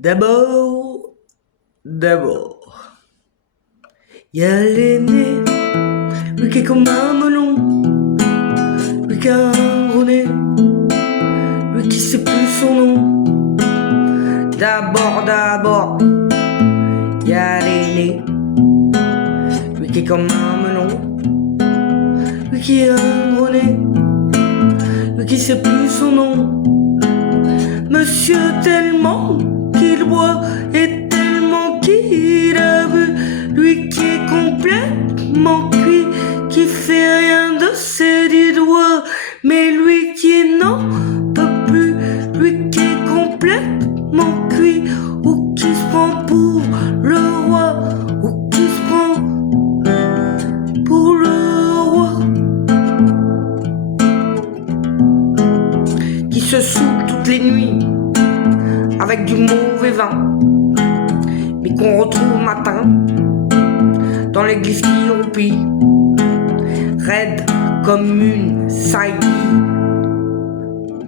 D'abord, y a l'aîné, lui qui est comme un melon, lui qui a un gros nez, lui qui sait plus son nom. D'abord, y a l'aîné, lui qui est comme un melon, lui qui a un gros nez, lui qui sait plus son nom. Monsieur tellement qu'il boit et tellement qu'il a bu, lui qui est complètement cuit, qui fait rien de ses 10 doigts, mais lui qui n'en peut plus, lui qui est complètement cuit, ou qui se prend pour le roi, ou qui se prend pour le roi, qui se saoule toutes les nuits avec du mauvais vin, mais qu'on retrouve matin dans l'église qui roupille, raide comme une saillie,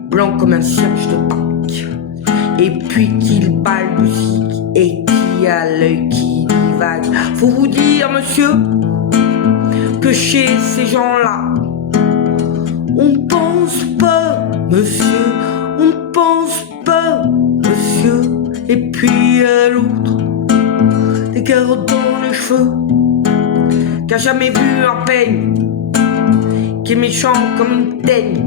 blanc comme un cierge de Pâques, et puis qu'il balbutie et qui a l'œil qui divague. Faut vous dire, monsieur, que chez ces gens-là, on ne pense pas, monsieur, on ne pense pas, monsieur. Et puis à l'autre, des carottes dans les cheveux, qui a jamais vu un peigne, qui est méchant comme une teigne,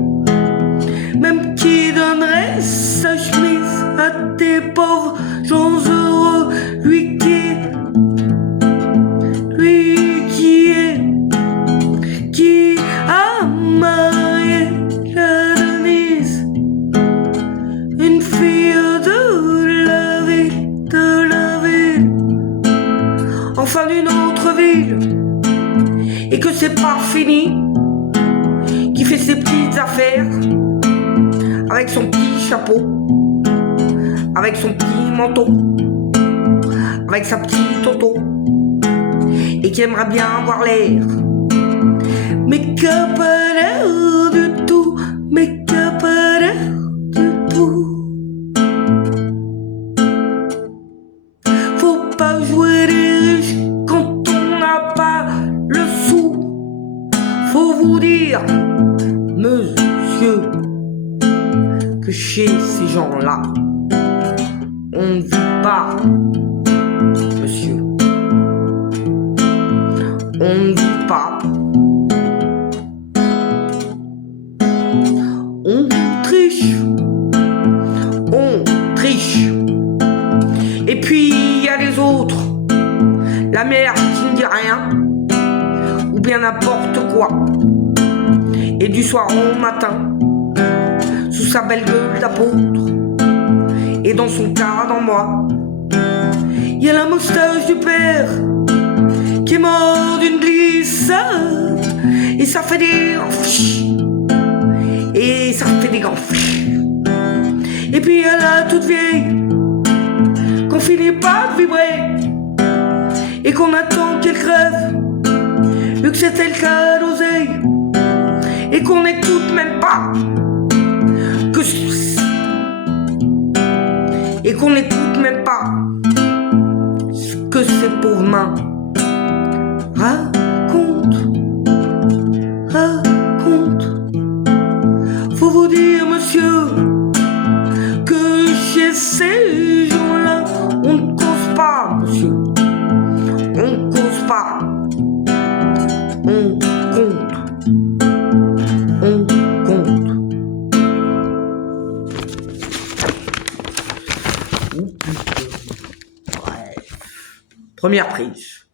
même qui donnerait sa chemise à des pauvres gens heureux. Lui qui a marié la Denise, une fille de la ville, enfin d'une autre ville, et que c'est pas fini, qui fait ses petites affaires, avec son petit chapeau, avec son petit manteau, avec sa petite auto, et qui aimerait bien avoir l'air, mais qui a pas l'air du tout, mais qui a pas l'air du tout. Faut pas jouer les riches quand on n'a pas le sou. Faut vous dire, monsieur, que chez ces gens-là, on ne vit pas, monsieur. On ne vit pas. On triche. On triche. Et puis il y a les autres, la mère qui ne dit rien, ou bien n'importe quoi, et du soir au matin, sous sa belle gueule d'apôtre, et dans son cas, dans moi, il y a la moustache du père qui est mort d'une glissade, et ça fait des et ça fait des gants. Et puis il y a la toute vieille qu'on finit pas de vibrer, et qu'on attend qu'elle crève, vu que c'était le cas d'oseille, et qu'on n'écoute même pas et qu'on n'écoute même pas ce que ces pauvres mains racontent. Faut vous dire, monsieur, que chez ces gens-là, on ne cause pas, monsieur. On ne cause pas. On compte. On compte. Oh putain. Bref. Première prise.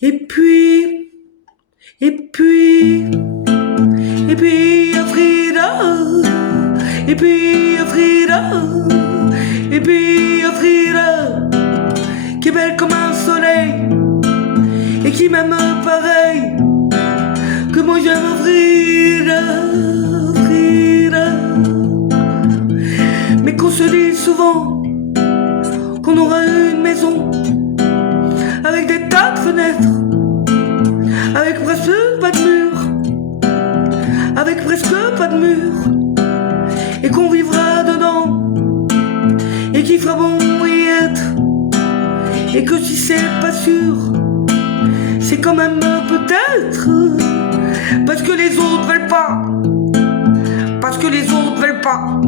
Et puis, Frida, et puis Frida, qui est belle comme un soleil, et qui m'aime pareil, que moi j'aime Frida, mais qu'on se dit souvent qu'on aura une maison, avec des tas de fenêtres, avec presque pas de mur, et qu'on vivra dedans, qu'il fera bon y être. Et que si c'est pas sûr, c'est quand même peut-être parce que les autres veulent pas. Parce que les autres veulent pas.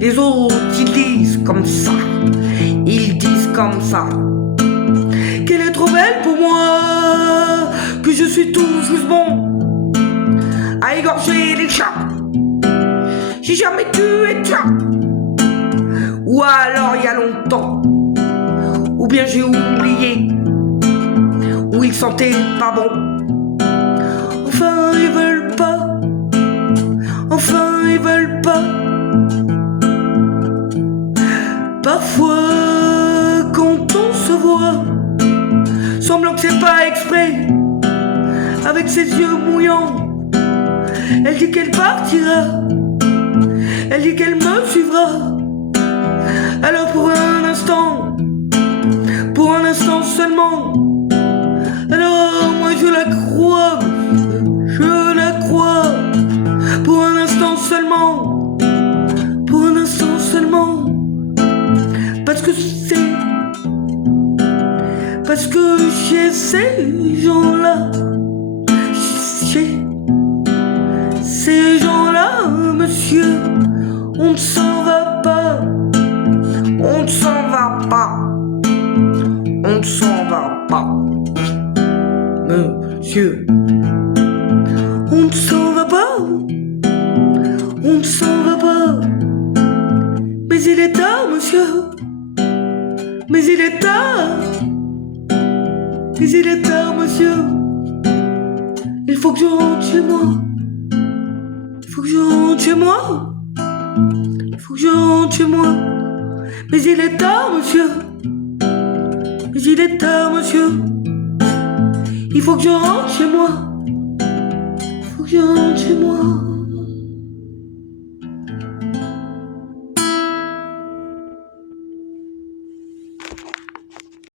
Les autres ils disent comme ça. Ils disent comme ça. Qu'elle est trop belle pour moi, que je suis tout juste bon à égorger les chats. J'ai jamais tué de chat. Ou alors il y a longtemps, ou bien j'ai oublié, ou ils sentaient pas bon. Enfin ils veulent pas. Enfin ils veulent pas. Parfois quand on se voit, semblant que c'est pas exprès, avec ses yeux mouillants, elle dit qu'elle partira, elle dit qu'elle me suivra. Alors pour un instant seulement, alors moi je la crois, pour un instant seulement, parce que chez ces gens-là, monsieur, on ne s'en va pas, on ne s'en va pas, on ne s'en va pas, monsieur, on ne s'en va pas, on ne s'en va pas, mais il est tard, monsieur, mais il est tard, mais il est tard, monsieur, il faut que je rentre chez moi. Il faut que je rentre chez moi. Il faut que je rentre chez moi. Mais il est tard, monsieur. Mais il est tard, monsieur. Il faut que je rentre chez moi. Il faut que je rentre chez moi.